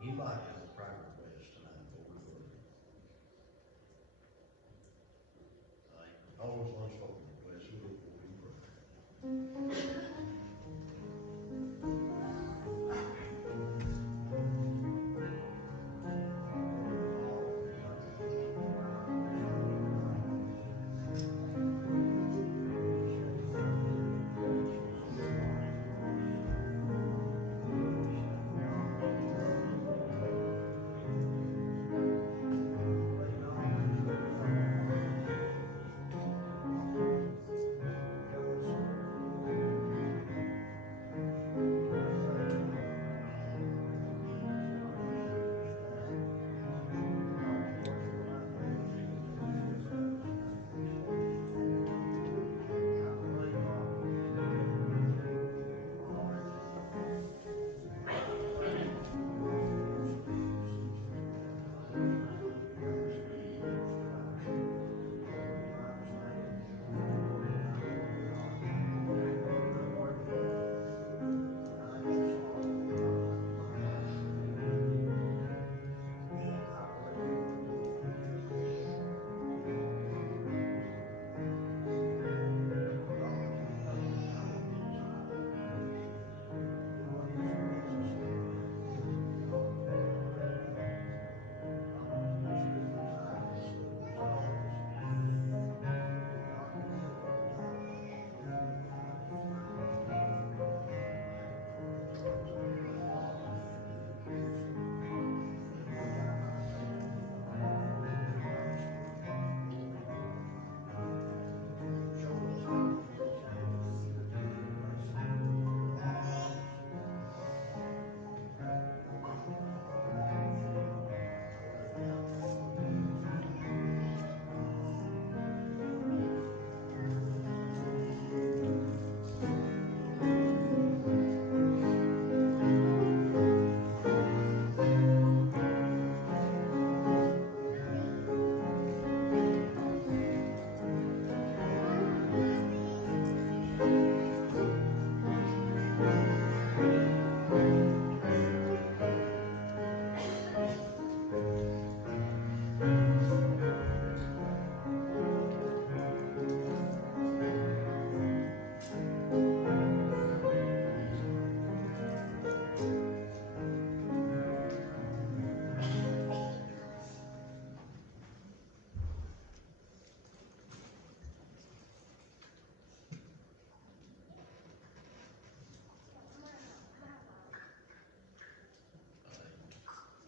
Anybody have a prayer request tonight before we go? Always unspoken requests, we look for in prayer.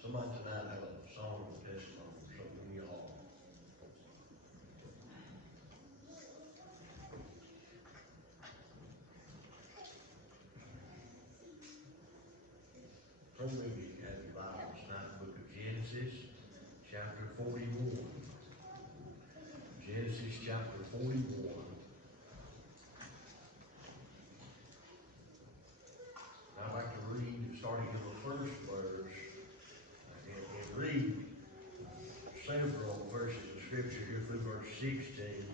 Somebody tonight have a song of testimony, something we all. Turn with me at your Bibles tonight, book of Genesis, chapter 41. Genesis chapter 41. I'd like to read, starting in the first verse, and read several verses of Scripture here through verse 16.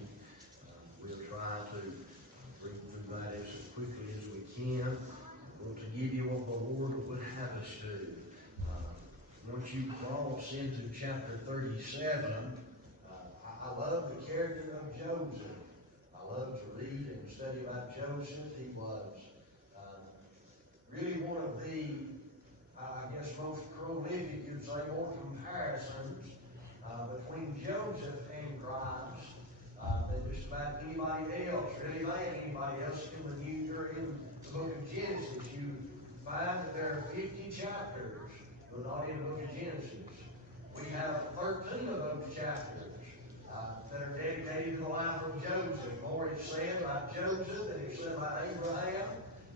We'll try to read through that as quickly as we can. We want to give you what the Lord would have us do. Once you cross into chapter 37, I love the character of Joseph. I love to read and study about Joseph. He was really one of the, I guess, most prolific, you'd say, more comparisons between Joseph and Christ than just about anybody else, really like anybody else in the the book of Genesis. You find that there are 50 chapters, but not in the book of Genesis. We have 13 of those chapters that are dedicated to the life of Joseph. More is said about Joseph than is said about Abraham.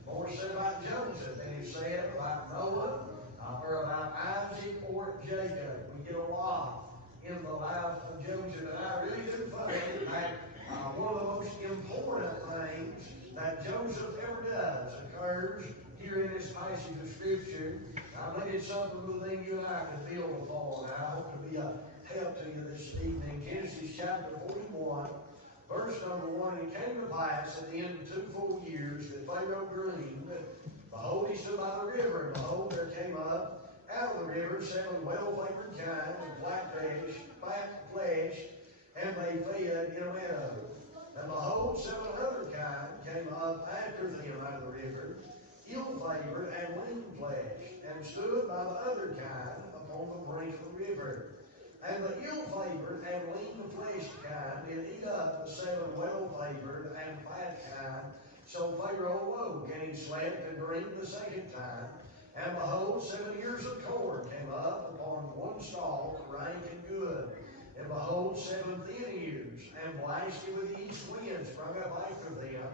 More is said about Joseph than is said about Noah or about Isaac or Jacob. We get a lot in the life of Joseph, and I really do think that one of the most important things that Joseph ever does occurs here in this passage of Scripture. I think it's something we think you and I can build upon. I hope to be a help to you this evening. Genesis chapter 41, verse number 1. And it came to pass at the end of 2 full years that Pharaoh dreamed. Behold, he stood by the river, and behold, there came up out of the river favor, 7 well-favored kine of black flesh, and they fed in a meadow. And behold, 7 other kine came up after them out of the river, ill-favored and lean flesh, and stood by the other kine upon the brink of the river. And the ill-favored and lean-fleshed kine did eat up the 7 well-favored and fat kine. So Pharaoh awoke, and he slept and dreamed the second time. And behold, 7 ears of corn came up upon one stalk, rank and good. And behold, 7 thin ears, and blasted with the east wind sprung up after them.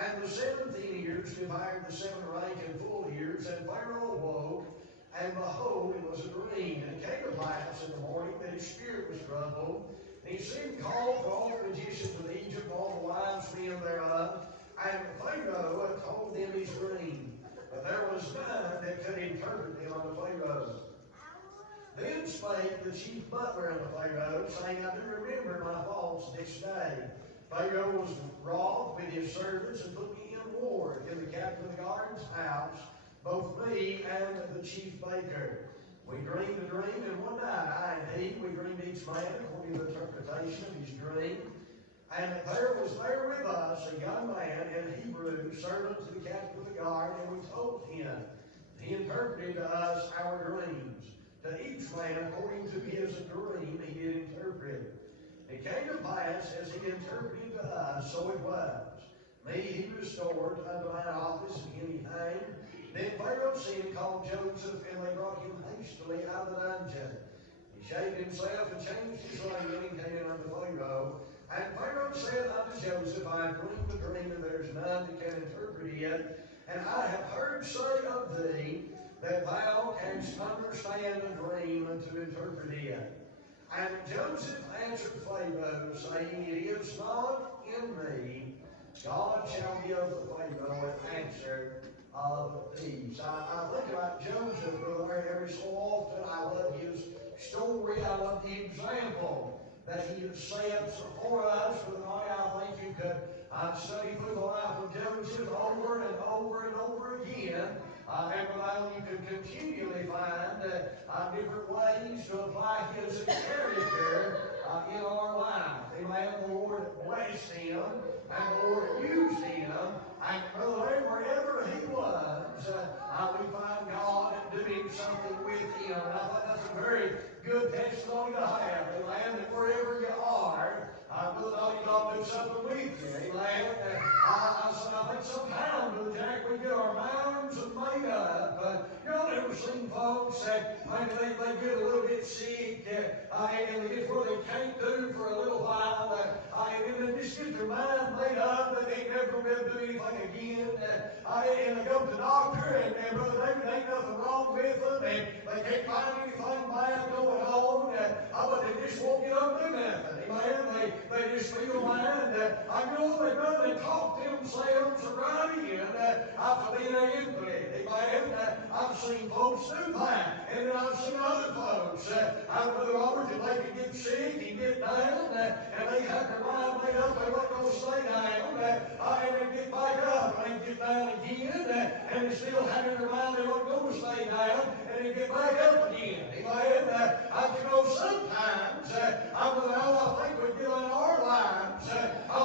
And the 7 thin ears devoured the 7 rank and full ears. And Pharaoh awoke, and behold, it was a dream. And it came to pass in the morning that his spirit was troubled. And he sent and called for all the magicians of Egypt, all the wise men thereof. And Pharaoh had told them his dream, but there was none that could interpret them unto Pharaoh. Then spake the chief butler unto Pharaoh, saying, I do remember my faults this day. Pharaoh was wroth with his servants, and put me in ward in the captain of the guard's house, both me and the chief baker. We dreamed a dream, and one night I and he, we dreamed each man according to the interpretation of his dream. And there was there with us a young man in Hebrew, servant to the captain of the guard, and we told him. He interpreted to us our dreams. To each man according to his dream he did interpret. It came to pass as he interpreted to us, so it was. Me he restored unto mine office, and him he hanged. Then Pharaoh sent and called Joseph, and they brought him hastily out of the dungeon. He shaved himself and changed his raiment, and came in unto Pharaoh. And Pharaoh said unto Joseph, I have dreamed the dream, and there is none that can interpret it. And I have heard say of thee that thou canst understand a dream and to interpret it. And Joseph answered Pharaoh, saying, It is not in me. God shall give Pharaoh an answer of these. I think about Joseph, brother, every so often. I love his story. I love the example that he sets for us. For the night, I think you could study through the life of Joseph over and over and over again. And while you can continually find different ways to apply his character in our life. Amen. The Lord blessed him, and the Lord used him. And brother, wherever he was, we find God doing something with him. And I think that's a very good testimony to have. Amen. That wherever you are, brother, God do something with you. Amen. I think sometimes, Brother Jack, we get our minds made up. You know, I've never seen folks that maybe they get a little bit sick, and they get where they can't do for a little while, and they just get their mind made up that they ain't never going to be able to do anything again. And they go to the doctor, and Brother David, ain't nothing wrong with them, and they can't find anything bad going on, but they just won't get up and do nothing. Amen. They just feel bad. I know they've done, they talk themselves right in after being an invalid. Amen. I've seen folks do that, and then I've seen other folks. Brother Robert, if they could get sick and get down, and they have their mind made up, they weren't going to stay down, and they get back up, and they get down again, and they still have in their mind they weren't going to stay down, and they get back up again. Amen. You know, sometimes, I think we get in our lives,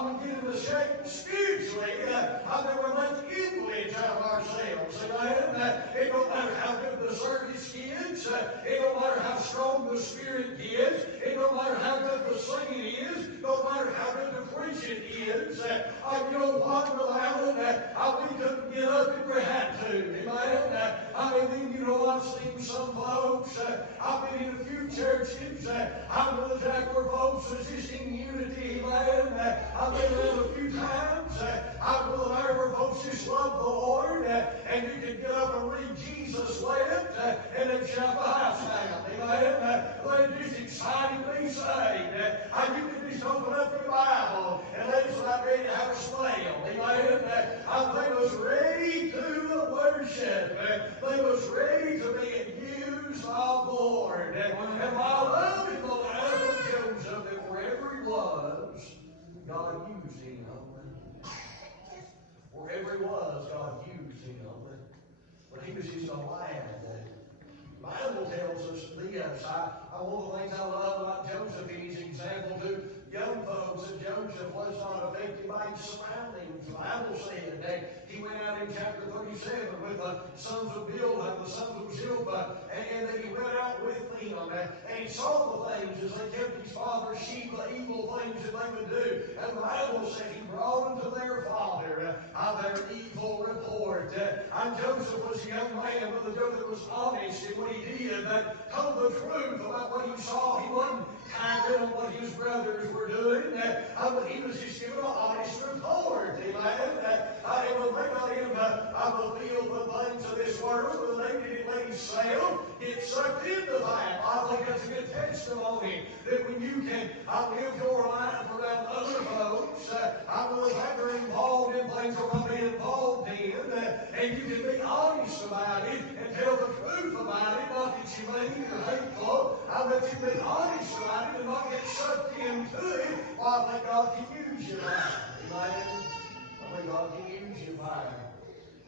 we get into shape spiritually, we make invalids out of ourselves. Amen. It don't matter how good the service is. It don't matter how strong the spirit is. It don't matter how good the singing is. It don't matter how good the preaching is. You know what, Brother Allen? We couldn't get up if we had to. Amen. Then, you know, I've seen some folks. I've been in a few churches. I'm Brother Jack, where folks is just in unity. Amen. I've been around a few times. I've been there where folks just love the Lord. And you can get up and read Jesus wept, and then shut the house down. Amen. They're just excited to be saved. You can just open up your Bible, and they was not ready to have a smell. Amen. They was ready to worship. They was ready to be used of the Lord. And I love it, the life of Joseph, that wherever he was, God used him. Wherever he was, God used him. But he was just a lad. The Bible tells us this. One of the things I love about Joseph is his example to young folks that Joseph was not affected by his surroundings. The Bible said that he went out in chapter 37 with the sons of Bilhah and the sons of Zilpah, and that he went out with them, and he saw the things as they kept his father's sheep, the evil things that they would do. And the Bible said he brought unto their father their evil report. And Joseph was a young man, but the Joseph was honest in what he did, told the truth about what he saw. He wasn't kind on what his brothers were doing, but he was just giving an honest report. Amen. It was not him fulfill the things of this world, but they didn't let himself get sucked into that. I think that's a good testimony that when you can live your life around other folks, that they're involved in things they're not being involved in, and you can be honest about it and tell the truth about it, not that you mean or hateful, but you be honest about it and not get sucked into it. Well, I think God can use you there. Amen. I think God can use you there.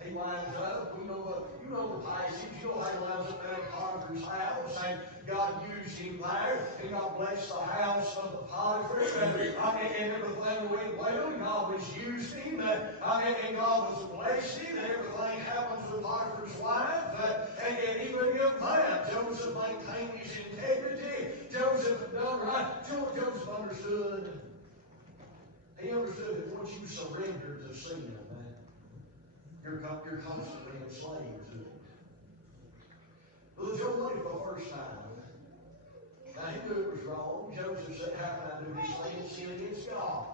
He winds up, you know the passage, you know how he winds up there in Potiphar's house, and God used him there, and God blessed the house of the Potiphar, and everything went well, and God was using him, and God was blessing, and everything happens with Potiphar's wife, and even in that, Joseph maintained his integrity. Joseph had done right. Joseph understood. He understood that once you surrender to sin, you're constantly enslaved to it. Well, Job waited for the first time. Now, he knew it was wrong. Joseph said, how can I do this thing and sin against God?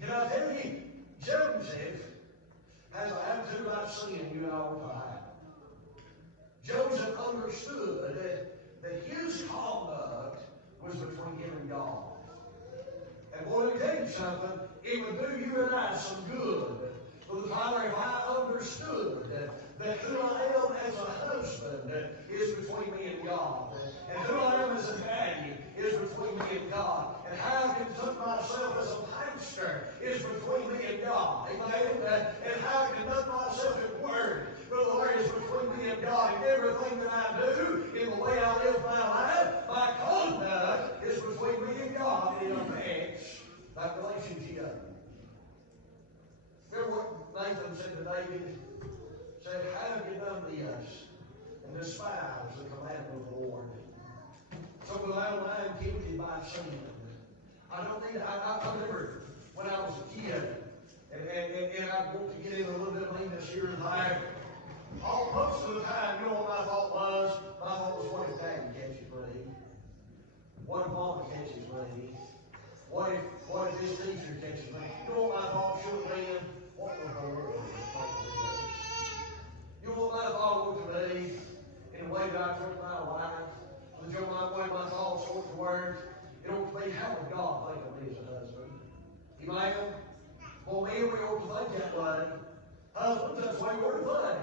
Can I tell you, Joseph has an attitude about sin you ought to have. Joseph understood that his conduct was between him and God. And boy, let me tell you something, it would do you and I some good. Because if I understood that who I am as a husband is between me and God, and who I am as a daddy is between me and God, and how I conduct myself as a pastor is between me and God, amen, and how I conduct myself at work, Brother Larry, is between me and God, and everything that I do, in the way I live my life, my conduct is between me and God, and it affects that relationship. Remember what Nathan said to David? Said, how have you done this? And despised the commandment of the Lord. So without I am guilty by sin. I remember when I was a kid, and I'd want to get in a little bit of leanness here and there. Most of the time, you know what my thought was? My thought was, what if Daddy catches me? What if Mama catches me? What if this teacher catches me? You know what my thought should have been? What would the Lord do? You know what my thought would be in the way that I took my life? The way my thoughts ought to work. It ought to be, how would God think of me as a husband? Amen? Well, men, we ought to think that way. Husbands, that's the way we're to think.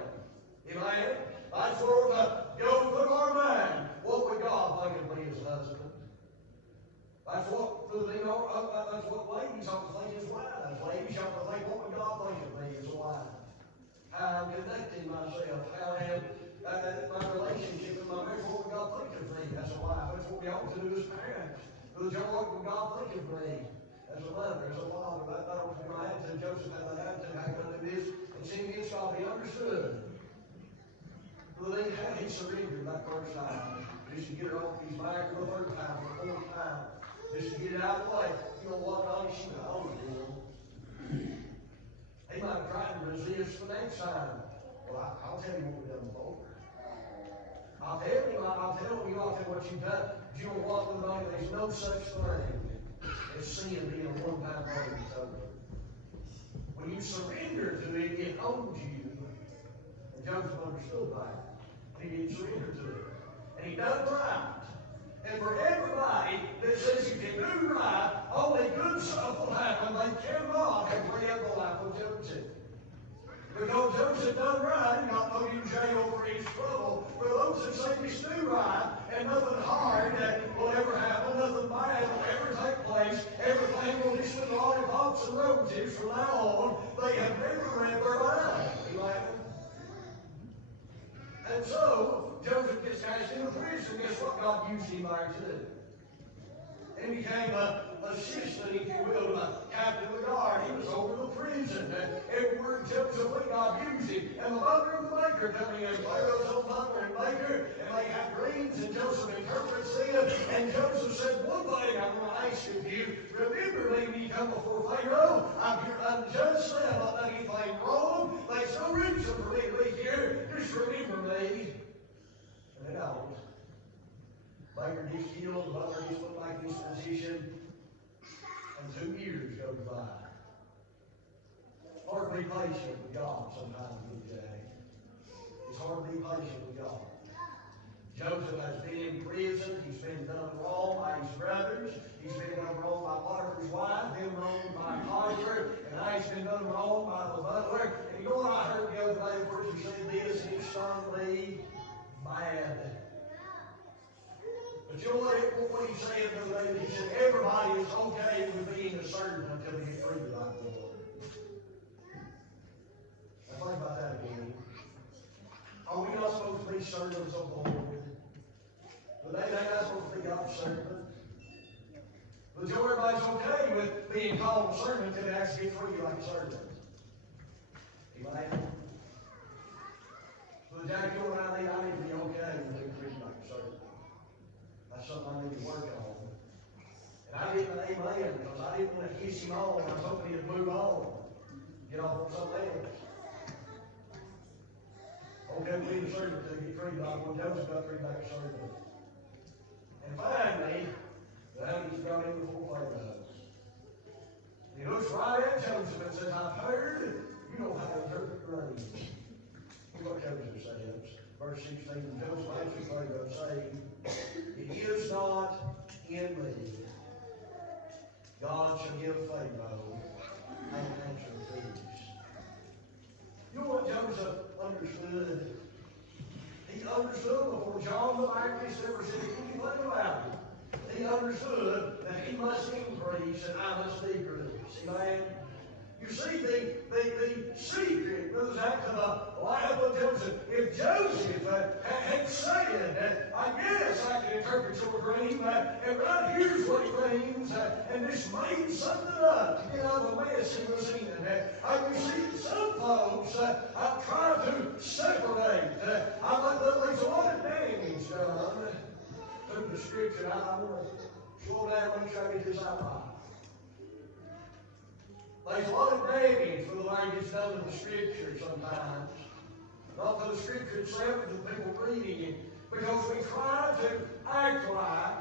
Amen? That's where we're to go through our mind. What would God think of me as a husband? That's what ladies ought to think as wives. Ladies ought to think, what would God think of me as a wife? How I'm conducting myself, how I am my relationship with my marriage, what would God think of me as a wife? That's what we ought to do as parents. What would God think of me as a mother, as a father? That ought to be my attitude. Joseph had that attitude. How can I do this? And sin against God, he understood. Well, then how he surrendered that first time, just to get it off his back the third time, the fourth time, just to get it out of the way. You know what? Not she would hold him. He might have tried to resist the next time. Well, I'll tell you what we've done before. I'll tell you what you've done. But you know what, Lord? There's no such thing as sin being a one-time thing. It's over. When you surrender to it, it owns you. And Joseph understood that. He didn't surrender to it. And he done right. And for everybody that says you can do right, only good stuff will happen. They cannot have lived the life of Joseph. Because Joseph done right, he got thrown in jail for his trouble. For those that say just do right, and nothing hard will ever happen, nothing bad will ever take place, everything will just be lollipops and roses from now on, they have never read their life. And so, Joseph gets cast into prison. and guess what God used him there to do? And he became an assistant, if you will, to the captain of the guard. He was over the prison. Everywhere Joseph went, God used him. And the butler and the baker come in. Pharaoh's own butler and baker, and they have dreams, and Joseph interprets them. And Joseph said, one thing I'm going to ask of you. Remember me when you come before Pharaoh. I'm here unjustly. I'm not done anything wrong. There's no reason for me to be here. Just remember me. And they don't. Baker gets killed, the butler gets put back in his position, and 2 years goes by. It's hard to be patient with God sometimes, Jack. It's hard to be patient with God. Joseph has been in prison. He's been done wrong by his brothers. He's been done wrong by Potiphar's wife, been wrong by Potiphar, and now he's been done wrong by the butler. And you know what I heard the other day where he said this, and it stung me bad. But you know what he said the other day? He said, everybody is okay with being a servant until they get treated like one. Now think about that again. Are we not supposed to be servants of the Lord? But they're not supposed to be God's servant. But you know everybody's okay with being called a servant until they actually get treated like a servant. Amen? But Jack, you know what I need? I need to be okay with being treated like a servant. That's something I need to work on. And I didn't amen because I didn't want to kiss him on. I was hoping he'd move on. Get off on something else. Okay, we need a servant to get treated like one. Joseph got treated like a servant. And finally, now he's got in before Pharaoh. He looks right at Joseph and says, I've heard you know how to interpret dreams. Here's what Joseph says. Verse 16, Joseph answered Pharaoh, saying, it is not in me. God shall give Pharaoh an answer to peace. You know what Joseph understood? He understood before John the Baptist ever said anything about it. He understood that he must increase and I must decrease. Amen? You see, the secret goes out to the life of Joseph. If Joseph had said, I guess I can interpret your dream, and right here's what it means, and just made something up to get out of the mess he was in. You see, some folks try to separate. There's a lot of damage done through the Scripture. I want to slow down and make sure I get this out right. There's a lot of damage for the way it's done to the Scripture sometimes. Not to the Scripture itself, but to the people reading it. Because we try to act like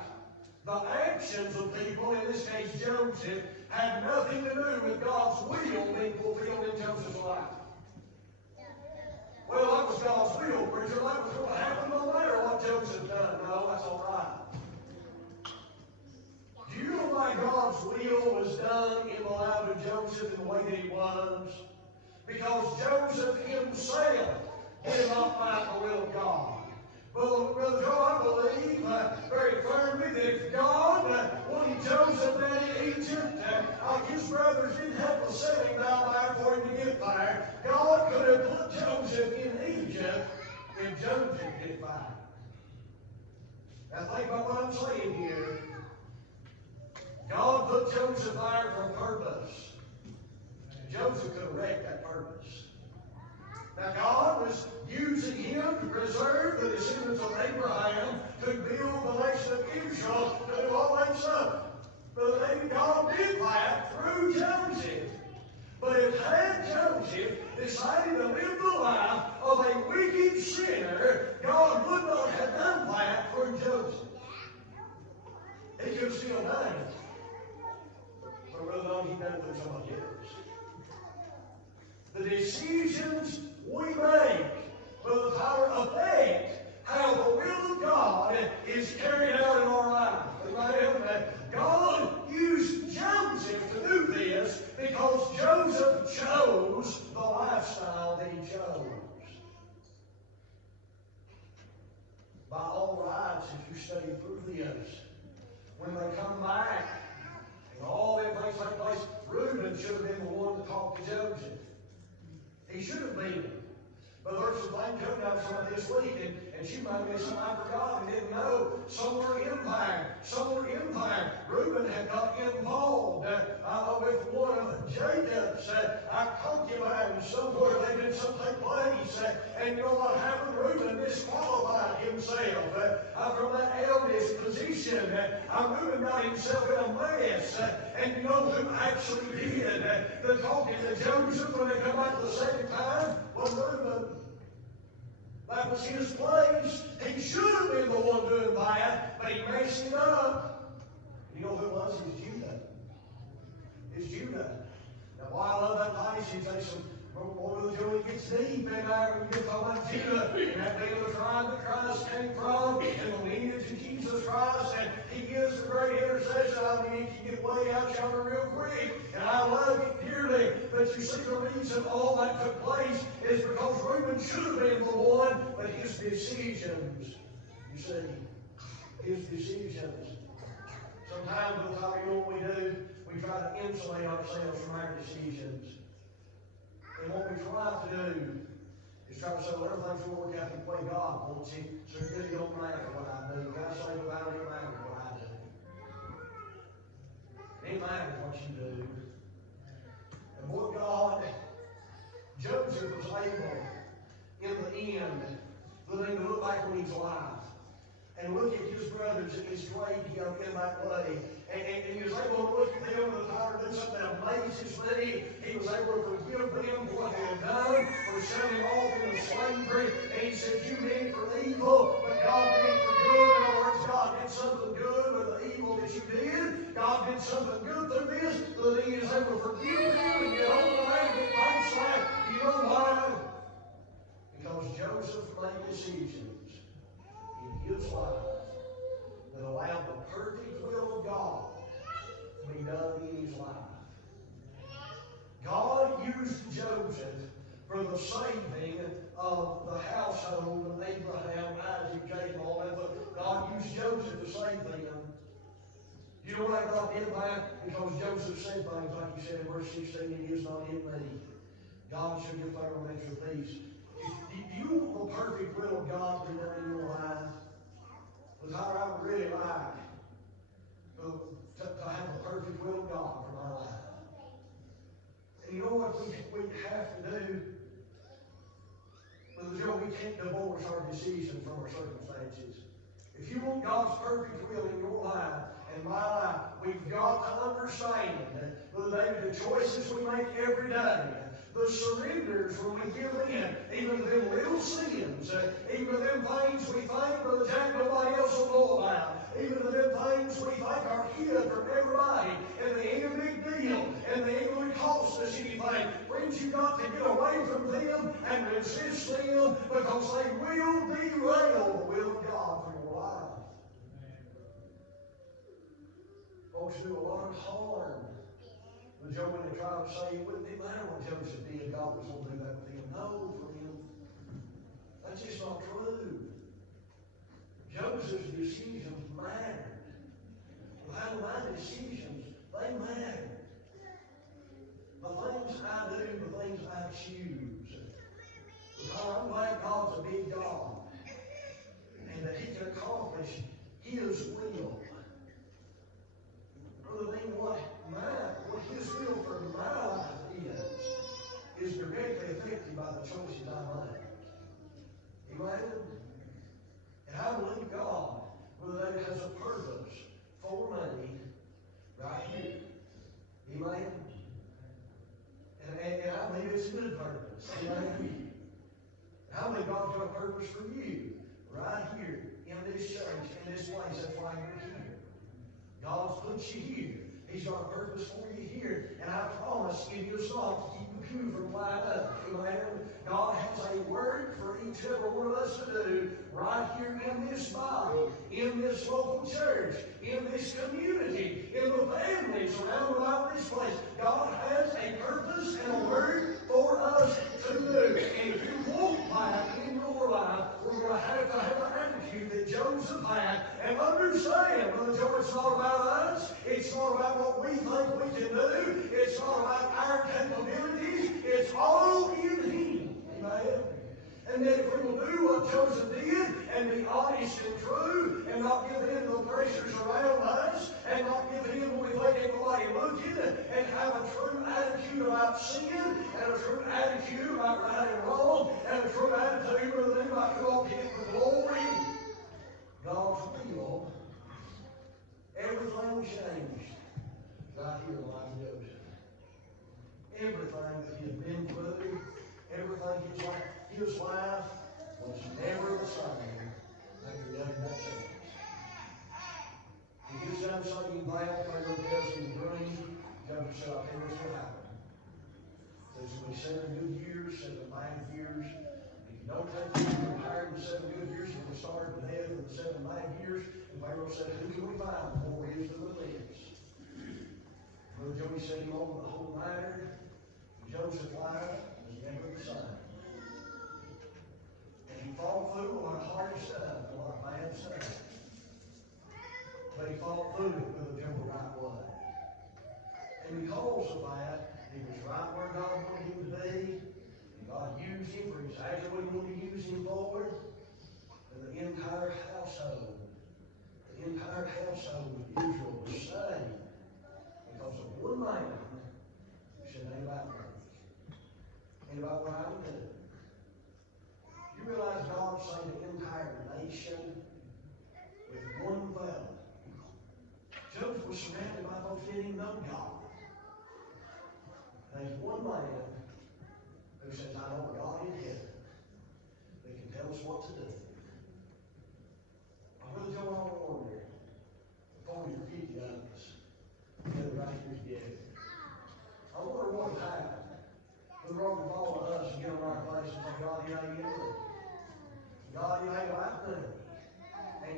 the actions of people, in this case Joseph, had nothing to do with God's will being fulfilled in Joseph's life. Well, that was God's will, preacher. That was going to happen no matter what Joseph done. No, that's all right. Do you know why God's will was done in the life of Joseph in the way that it was? Because Joseph himself did not find the will of God. But, Brother Joe, I believe very firmly that if God wanted Joseph down in Egypt, his brothers didn't have to set him down there for him to get there. God could have put Joseph in Egypt if Joseph get back. Now think about what I'm saying here. God put Joseph there for a purpose. Joseph could have wrecked that purpose. Now God was using him to preserve the descendants of Abraham, to build the nation of Israel, to do all that stuff. But then God did that through Joseph. But if had Joseph decided to live the life of a wicked sinner, God would not have done that for Joseph. He could have still done it. But rather on, he done it for somebody else. The decisions we make will the power affect how the will of God is carried out in our life. Amen? God used Joseph to do this because Joseph chose the lifestyle that he chose. By all rights, if you study through this, when they come back and all them things take place, Reuben should have been the one to talk to Joseph. He should have been. But there's some things coming out some of this week, and And she might be something I forgot and didn't know. Somewhere Empire, Reuben had got involved with one of Jacob's concubines somewhere. They did something place. And you know what happened? Reuben disqualified himself from that eldest position. Reuben got himself in a mess. And you know who actually did the talking to Joseph when they come back the second time? Was Reuben. That was his place. He should have been the one doing that, but he messed it up. You know who it was? It's Judah. It's Judah. Now, while I love that passage, they say, boy, the joy gets deep in there when you get talking about Judah and that being the tribe that Christ came from and the lineage of Jesus Christ, and he gives the great intercession. I mean, he can get way out yonder real quick, and I love it dearly. But you see, the reason all that took place is because Reuben should have been the one, but his decisions, you see, his decisions. Sometimes we'll talk, you know what we do? We try to insulate ourselves from our decisions. And what we try to do is try to say, well, everything's going to work out the way God wants it, so it really don't matter what I do. Can I say without it matters what I do? It matters what you do. And what God, Joseph was able, in the end, for them to look back on his life and look at his brothers and his strayed him in that way. And he was able to look at them and do something that amazes me. He was able to forgive them for what they had done, for sending them off into slavery. And he said, you meant it for evil, but God meant it for good. In other words, God did something good with the evil that you did. God did something good through this, so that he is able to forgive them and get on the land and get backslide. You know why? Because Joseph made decisions in his life that allowed the perfect will of God to be done in his life. God used Joseph for the saving of the household of Abraham, Isaac, Jacob, all that. But God used Joseph to save them. You know why God did that? Because Joseph said things like he said in verse 16, it is not in me. God shall give Pharaoh an extra peace. If you want the perfect will of God to be done in your life, because I would really like to have the perfect will of God for my life. And you know what we have to do? Brother Joe, we can't divorce our decisions from our circumstances. If you want God's perfect will in your life and my life, we've got to understand, Brother David, the choices we make every day, the surrenders when we give in, even to them little sins, even to them things we think, Brother Jack, nobody else will know about, even to them things we think are hid from everybody, and they ain't a big deal, and they ain't going to cost us anything. Friends, you've got to get away from them and resist them, because they will derail the will of God for your life. Folks do a lot of harm. But Job, when they try to say it wouldn't matter what Joseph did, God was going to do that with him. No, friend. That's just not true. Joseph's decisions mattered. Well, my decisions, they mattered. The things I do, the things I choose. Because I'm glad God's a big God. And that he can accomplish his will. Brother Dean, what his will for my life is directly affected by the choices I make. Amen? And I believe God, whether that has a purpose for me right here. Amen? And I believe it's a good purpose. Amen? And I believe God's got a purpose for you right here in this church, in this place. That's why you're here. God's put you here. He's got a purpose for you here. And I promise you, it's not to keep the pew from flying up. Amen. God has a work for each and every one of us to do right here in this body, in this local church, in this community, in the families around about this place. God has a purpose and a work for us to do. And if you want that in your life, we're going to have an attitude that Joseph had and understand, Brother Joe, it's not about us. It's not about what we think we can do. It's not about our capabilities. It's all in Him. Amen. And then if we will do what Joseph did and be honest and true and not give in to the pressures around us and not give in when we think everybody looking and have a true attitude about sin and a true attitude about right and wrong and a true attitude about who will get the glory. God's will. Everything changed right here in life of Joseph. Everything that he had been through, everything his life was never the same after he had that chance. He gets done saying that, Pharaoh tells him the dream. Joseph said, I'll tell you what's going to happen. There's going to be 7 good years, 7 bad years. If you don't take the entire 7 good years, you're going to start with death in the 7 bad years. And Pharaoh said, who can we find before he is through with this? Brother Joey said him over the whole matter. Joseph's life was never the same. And he fought through a lot of hard stuff, a lot of bad stuff. But he fought through it with a temple right way. And because of that, he was right where God wanted him to be. And God used him for exactly what he wanted to use him for. And the entire household of Israel was saved because of one man who said, ain't about me. Ain't about what I would do. You realize God saved the entire nation with one fellow. Joseph was surrounded by folks who didn't even know God. And there's one man who says, I know a God in heaven that can tell us what to do. I really don't want to wonder, 40 or 50 of us, together right here together. I wonder what would happen. The Lord would follow us and get on our place and say, God, you know you do. God, you know what I do.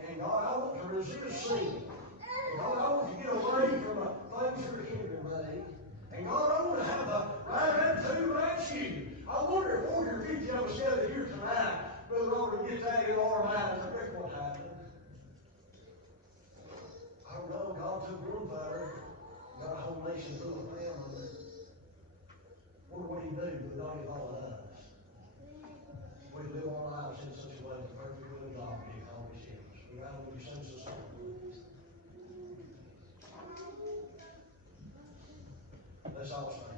And God, I want to resist sin. And God, I want to get away from the things that are hindering me. And God, I want to have the right attitude about you. I wonder if 40 or 50 of us gathered here tonight, Brother Robert, would get that in our minds. I reckon what happened. I don't know. God took one fire, got a whole nation full of family. Wonder what he'd do with all of us. We live our lives in such a way that the perfect will of God be always is. We rather when you sing this song. Let's all stand.